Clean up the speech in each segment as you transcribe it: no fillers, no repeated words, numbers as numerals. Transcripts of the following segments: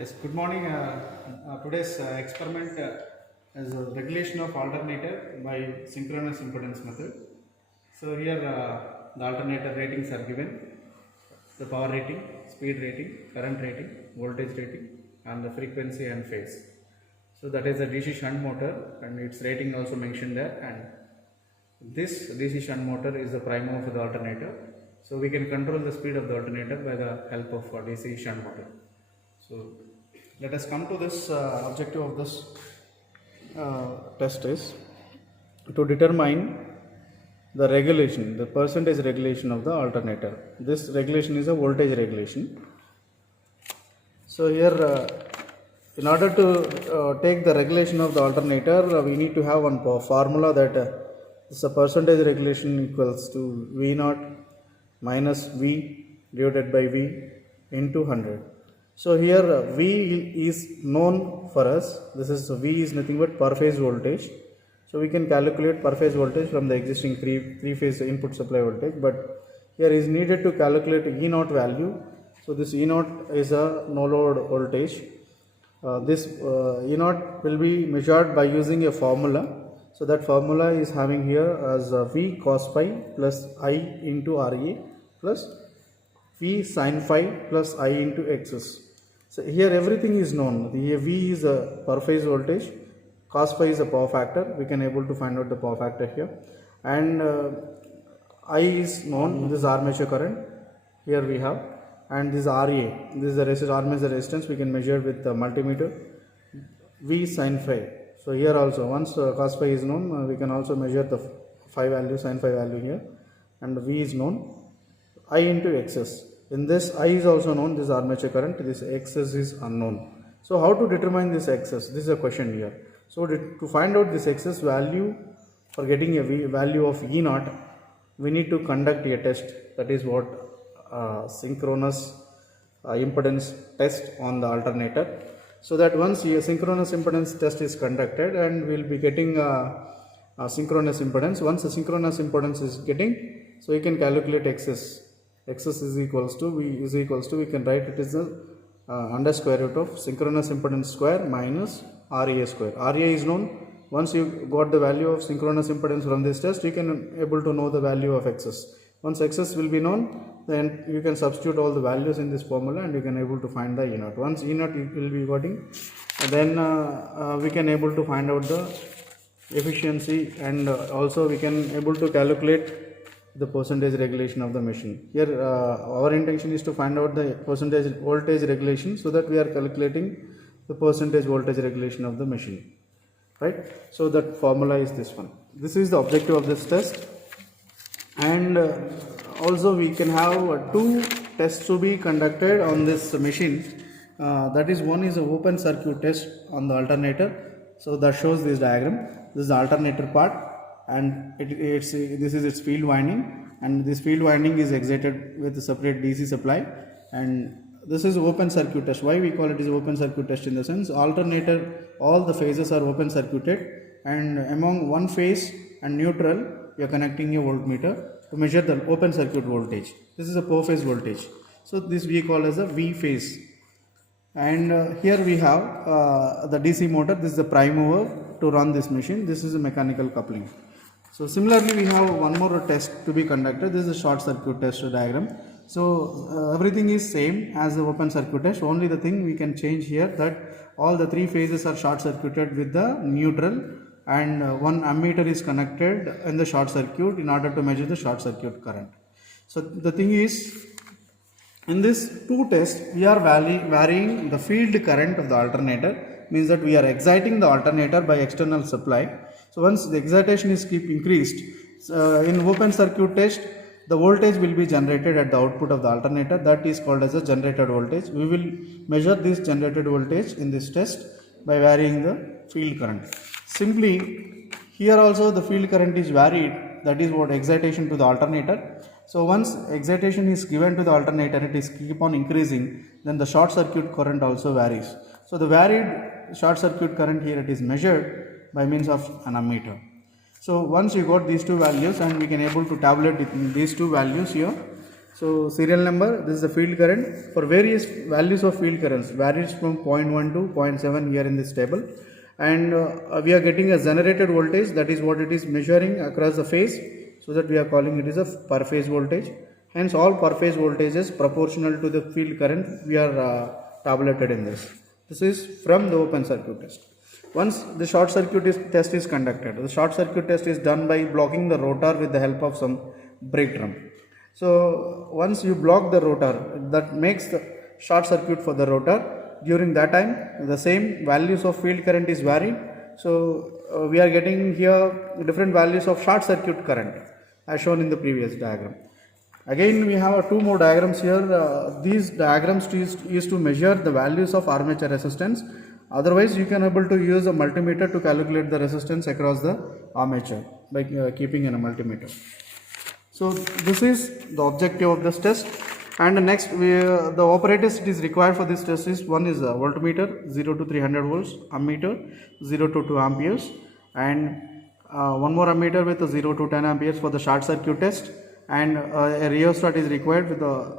Yes, good morning. Today's experiment is a regulation of alternator by synchronous impedance method. So here the alternator ratings are given: the power rating, speed rating, current rating, voltage rating, and the frequency and phase. So that is a DC shunt motor, and its rating also mentioned there. And this DC shunt motor is the prime of the alternator. So we can control the speed of the alternator by the help of DC shunt motor. So let us come to this objective of this test is to determine the regulation, the percentage regulation of the alternator. This regulation is a voltage regulation. So here in order to take the regulation of the alternator, we need to have one formula that is a percentage regulation equals to V naught minus V divided by V into 100. So here V is known for us. This is V is nothing but per phase voltage. So we can calculate per phase voltage from the existing three phase input supply voltage. But here is needed to calculate E naught value. So this E naught is a no load voltage. This E naught will be measured by using a formula. So that formula is having here as V cos phi plus I into RA plus V sin phi plus I into XS. So here everything is known. The V is a per phase voltage, cos phi is a power factor. We can able to find out the power factor here, and I is known. This is armature current. Here we have, and this RA. This is the armature resistance. We can measure with the multimeter. V sin phi. So here also once cos phi is known, we can also measure the phi value, sin phi value here, and V is known. I into XS. In this I is also known, this armature current, this XS is unknown. So how to determine this XS? This is a question here. So to find out this XS value, for getting a value of E naught, we need to conduct a test. That is what synchronous impedance test on the alternator. So that once a synchronous impedance test is conducted, and we will be getting a synchronous impedance. Once the synchronous impedance is getting, so you can calculate XS. XS is equals to we can write it as the under square root of synchronous impedance square minus RA square. RA is known. Once you got the value of synchronous impedance from this test, you can able to know the value of XS. Once XS will be known, then you can substitute all the values in this formula, and you can able to find the E naught. Once E naught will be getting, then we can able to find out the efficiency, and also we can able to calculate the percentage regulation of the machine. Here our intention is to find out the percentage voltage regulation, so that we are calculating the percentage voltage regulation of the machine, right? So that formula is this one. This is the objective of this test, and also we can have two tests to be conducted on this machine. That is, one is an open circuit test on the alternator. So that shows this diagram. This is the alternator part, and this is its field winding, and this field winding is excited with a separate DC supply, and this is open circuit test. Why we call it is open circuit test? In the sense, alternator, all the phases are open circuited, and among one phase and neutral you are connecting a voltmeter to measure the open circuit voltage. This is a per phase voltage. So this we call as a V phase. And here we have the DC motor. This is the prime mover to run this machine. This is a mechanical coupling. So similarly, we have one more test to be conducted. This is a short circuit test diagram. So everything is same as the open circuit test. Only the thing we can change here, that all the three phases are short circuited with the neutral, and one ammeter is connected in the short circuit in order to measure the short circuit current. So the thing is, in this two tests, we are varying the field current of the alternator. Means that we are exciting the alternator by external supply. So once the excitation is keep increased, in open circuit test, the voltage will be generated at the output of the alternator. That is called as a generated voltage. We will measure this generated voltage in this test by varying the field current. Simply, here also the field current is varied. That is what excitation to the alternator. So once excitation is given to the alternator, it is keep on increasing, then the short circuit current also varies. So the varied short circuit current here, it is measured by means of an ammeter. So once you got these two values, and we can able to tabulate these two values here. So serial number, this is the field current. For various values of field currents varies from 0.1 to 0.7 here in this table, and we are getting a generated voltage, that is what it is measuring across the phase, so that we are calling it is a per phase voltage. Hence all per phase voltages proportional to the field current we are tabulated in this. This is from the open circuit test. Once the short circuit test is conducted, the short circuit test is done by blocking the rotor with the help of some brake drum. So once you block the rotor, that makes the short circuit for the rotor. During that time, the same values of field current is varied. So we are getting here different values of short circuit current as shown in the previous diagram. Again, we have two more diagrams here. These diagrams used to measure the values of armature resistance. Otherwise, you can able to use a multimeter to calculate the resistance across the armature by keeping in a multimeter. So this is the objective of this test. And next, the operators it is required for this test is one is a voltmeter 0 to 300 volts, ammeter 0 to 2 amperes, and one more ammeter with a 0 to 10 amperes for the short circuit test, and a rheostat is required with a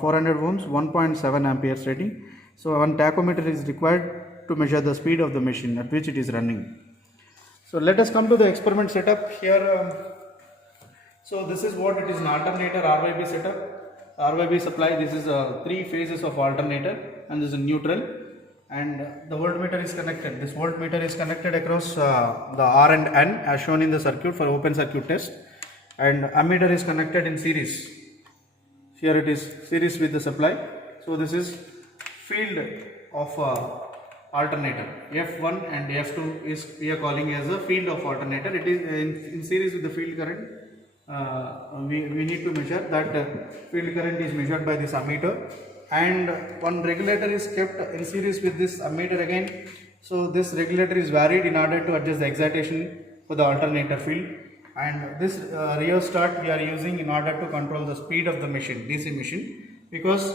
400 ohms 1.7 amperes rating. So one tachometer is required to measure the speed of the machine at which it is running. So let us come to the experiment setup here. So this is what it is, an alternator RYB setup. RYB supply, this is 3 phases of alternator, and this is a neutral, and the voltmeter is connected. This voltmeter is connected across the R and N as shown in the circuit for open circuit test, and ammeter is connected in series. Here it is series with the supply. So this is field of alternator. F1 and F2 is we are calling as a field of alternator. It is in series with the field current. We need to measure that field current is measured by this ammeter, and one regulator is kept in series with this ammeter again. So this regulator is varied in order to adjust the excitation for the alternator field, and this rheostat we are using in order to control the speed of the machine, DC machine, because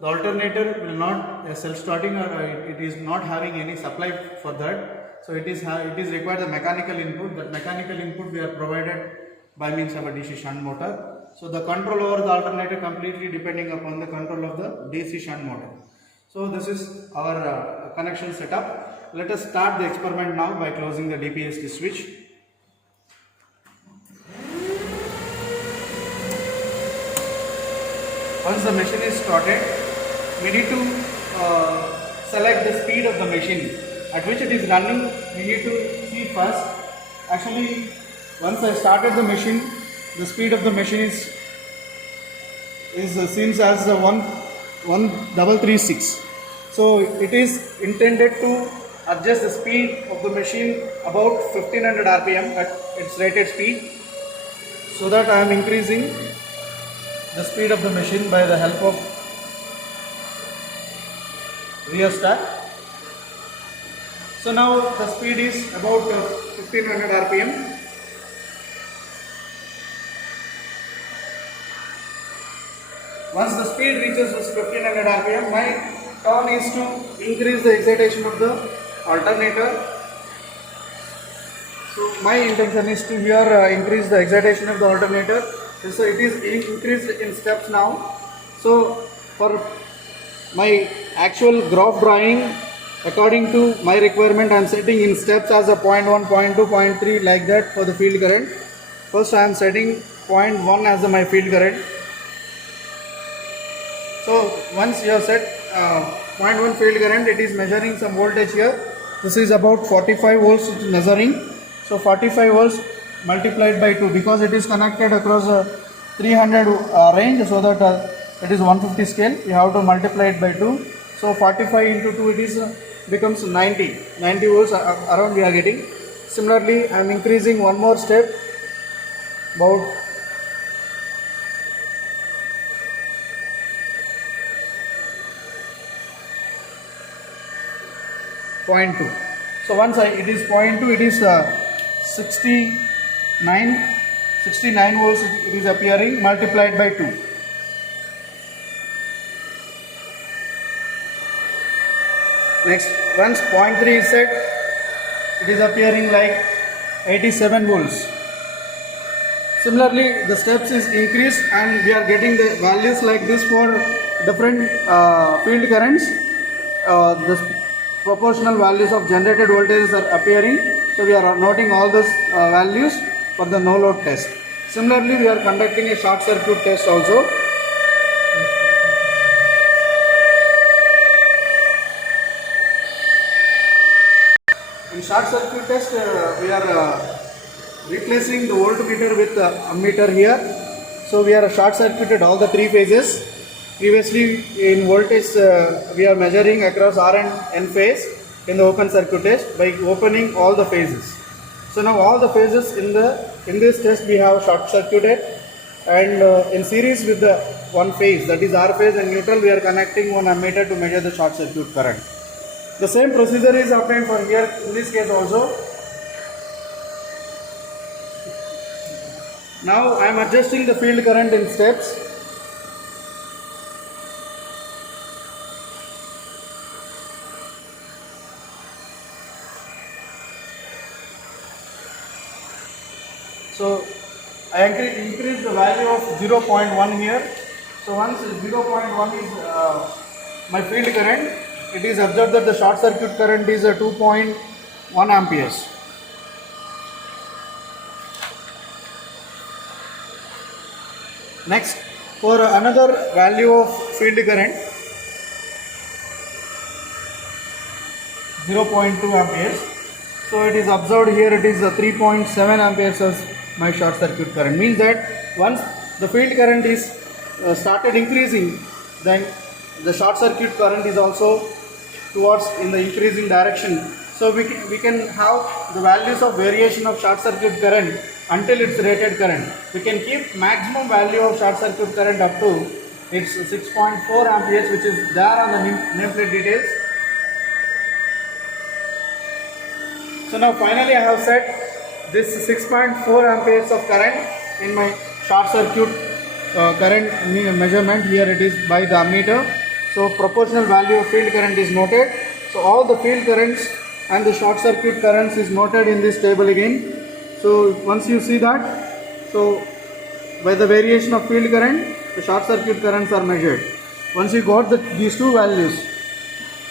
the alternator will not self-starting, or it is not having any supply for that. So it is required the mechanical input. That mechanical input we are provided by means of a DC shunt motor. So the control over the alternator completely depending upon the control of the DC shunt motor. So this is our connection setup. Let us start the experiment now by closing the DPST switch. Once the machine is started, we need to select the speed of the machine at which it is running. We need to see first. Actually, once I started the machine, the speed of the machine is seems as 1336. So it is intended to adjust the speed of the machine about 1500 rpm at its rated speed, so that I am increasing the speed of the machine by the help of rheostat. So now the speed is about 1500 rpm. Once the speed reaches 1500 rpm, my turn is to increase the excitation of the alternator. So my intention is to here increase the excitation of the alternator. So it is increased in steps now. So for my actual graph drawing, according to my requirement, I am setting in steps as a 0.1, 0.2, 0.3 like that for the field current. First I am setting 0.1 as my field current. So once you have set 0.1 field current, it is measuring some voltage here. This is about 45 volts it is measuring. So 45 volts multiplied by 2, because it is connected across a 300 range, so that it is 150 scale. You have to multiply it by 2. So 45 into 2 it is becomes 90 volts around we are getting. Similarly, I am increasing one more step, about 0.2. So once it is 0.2, it is 69 volts it is appearing, multiplied by 2. Next, once 0.3 is set, it is appearing like 87 volts. Similarly, the steps is increased and we are getting the values like this for different field currents. The proportional values of generated voltages are appearing. So we are noting all those values for the no load test. Similarly, we are conducting a short circuit test also. In short circuit test, we are replacing the voltmeter with the ammeter here. So we are short circuited all the three phases. Previously in voltage we are measuring across R and N phase in the open circuit test by opening all the phases. So now all the phases in this test we have short circuited, and in series with the one phase, that is R phase and neutral, we are connecting one ammeter to measure the short circuit current. The same procedure is applied for here in this case also. Now I am adjusting the field current in steps. So I increase the value of 0.1 here. So once 0.1 is my field current, it is observed that the short circuit current is 2.1 amperes. Next, for another value of field current, 0.2 amperes. So it is observed here, it is 3.7 amperes as my short circuit current. Means that once the field current is started increasing, then the short circuit current is also towards in the increasing direction. So we can have the values of variation of short circuit current until its rated current. We can keep maximum value of short circuit current up to its 6.4 amperes, which is there on the nameplate details. So now finally I have set this 6.4 amperes of current in my short circuit current measurement. Here it is by the ammeter. So proportional value of field current is noted. So all the field currents and the short circuit currents is noted in this table again. So once you see that, so by the variation of field current, the short circuit currents are measured. Once you got these two values,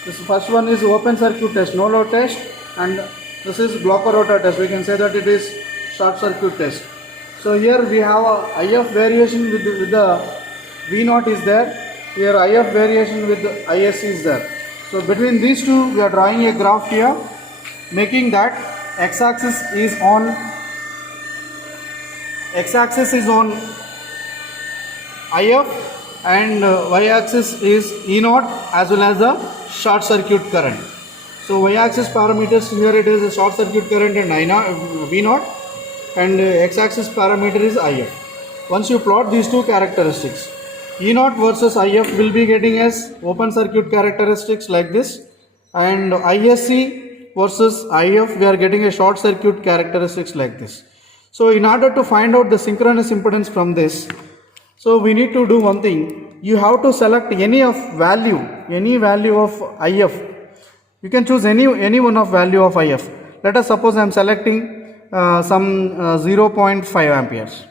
this first one is open circuit test, no load test, and this is blocker rotor test. We can say that it is short circuit test. So here we have a IF variation with the V0 is there. Here IF variation with the ISC is there. So between these two we are drawing a graph here, making that x-axis is on IF and y-axis is E0 as well as the short circuit current. So y-axis parameters here it is a short circuit current and V0, and x-axis parameter is IF. Once you plot these two characteristics, E0 versus IF will be getting as open circuit characteristics like this, and ISC versus IF we are getting a short circuit characteristics like this. So in order to find out the synchronous impedance from this, so we need to do one thing. You have to select any value of IF. You can choose any one of value of IF. Let us suppose I am selecting some 0.5 amperes.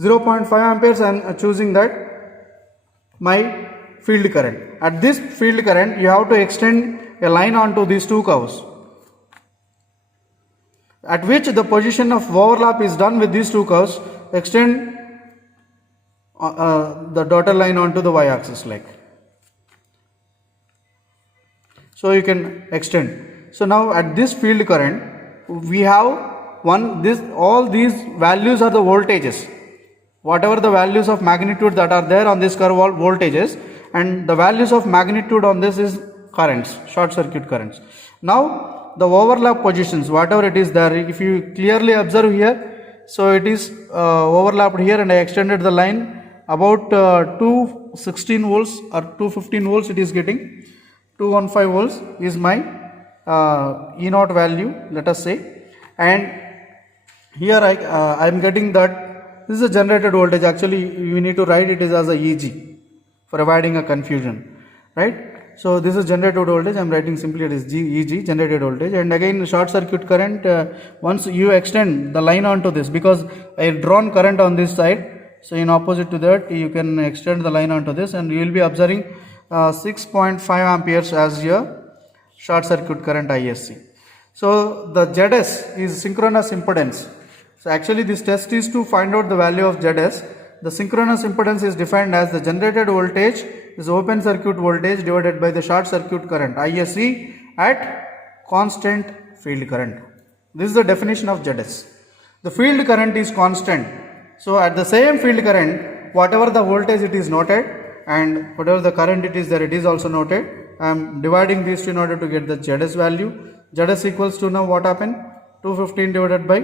0.5 amperes I am choosing that my field current. At this field current you have to extend a line onto these two curves, at which the position of overlap is done with these two curves. Extend the dotted line onto the y-axis like. So you can extend. So now at this field current we have all these values are the voltages. Whatever the values of magnitude that are there on this curve are voltages, and the values of magnitude on this is currents, short circuit currents. Now the overlap positions, whatever it is there, if you clearly observe here, so it is overlapped here, and I extended the line about 216 volts or 215 volts it is getting. 215 volts is my E0 value, let us say, and here I am getting that this is a generated voltage. Actually we need to write it as a EG for avoiding a confusion, right? So this is generated voltage. I am writing simply it is GEG, generated voltage. And again short circuit current, once you extend the line onto this, because I drawn current on this side, so in opposite to that you can extend the line onto this, and you will be observing 6.5 amperes as your short circuit current ISC. So the ZS is synchronous impedance. So actually this test is to find out the value of ZS. The synchronous impedance is defined as the generated voltage is open circuit voltage divided by the short circuit current ISC at constant field current. This is the definition of ZS. The field current is constant. So at the same field current, whatever the voltage it is noted and whatever the current it is there, it is also noted. I am dividing these two in order to get the ZS value. ZS equals to, now what happened? 215 divided by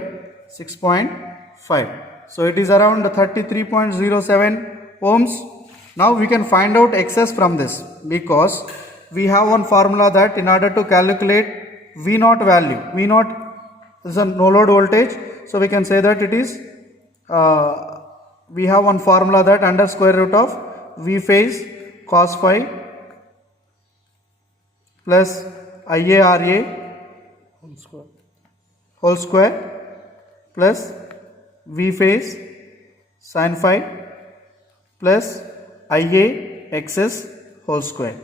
6.5. So it is around 33.07 ohms. Now we can find out excess from this, because we have one formula that in order to calculate V0 value, V0 is a no load voltage. So we can say that it is, we have one formula that under square root of V phase cos phi plus IARA whole square plus V phase sin phi plus IA XS whole square.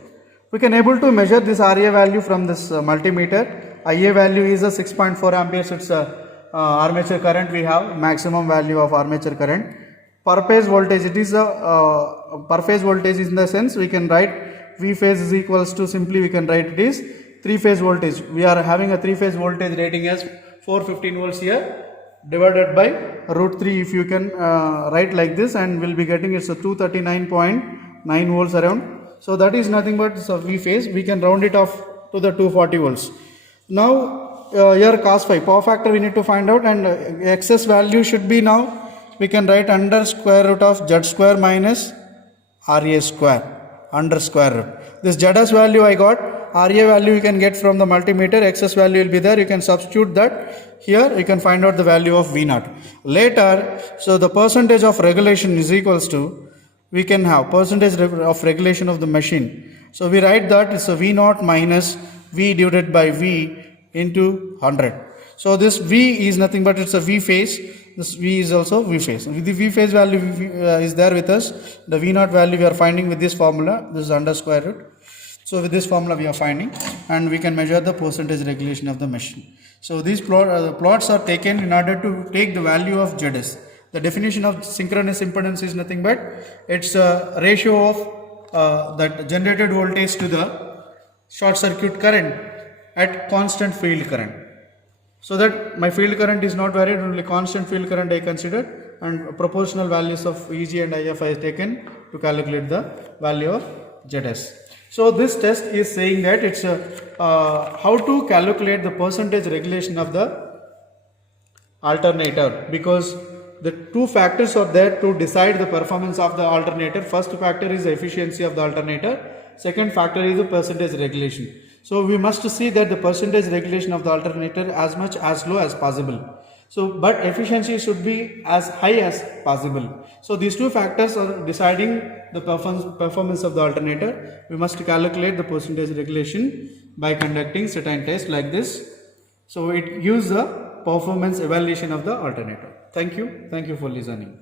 We can able to measure this RA value from this multimeter. IA value is a 6.4 amperes. It's a armature current. We have maximum value of armature current. Per phase voltage, it is a per phase voltage in the sense we can write V phase is equals to, simply we can write it is 3 phase voltage. We are having a 3 phase voltage rating as 415 volts here, divided by root 3, if you can write like this, and we'll be getting it's a 239.9 volts around. So that is nothing but V phase. We can round it off to the 240 volts. Now here cos phi, power factor we need to find out, and excess value should be, now we can write under square root of Z square minus RA square, under square root. This ZS value I got, RA value you can get from the multimeter, excess value will be there, you can substitute that here, you can find out the value of V0. Later, so the percentage of regulation is equals to, we can have percentage of regulation of the machine. So we write that it's a V0 minus V divided by V into 100. So this V is nothing but it's a V phase, this V is also V phase. With the V phase value is there with us, the V0 value we are finding with this formula, this is under square root. So with this formula we are finding, and we can measure the percentage regulation of the machine. So these plots are taken in order to take the value of ZS. The definition of synchronous impedance is nothing but it's a ratio of that generated voltage to the short circuit current at constant field current. So that my field current is not varied, only constant field current I considered, and proportional values of EG and IF I taken to calculate the value of ZS. So this test is saying that it's how to calculate the percentage regulation of the alternator, because the two factors are there to decide the performance of the alternator. First factor is the efficiency of the alternator. Second factor is the percentage regulation. So we must see that the percentage regulation of the alternator as much as low as possible. So but efficiency should be as high as possible. So these two factors are deciding the performance of the alternator. We must calculate the percentage regulation by conducting certain tests like this. So it gives the performance evaluation of the alternator. Thank you for listening.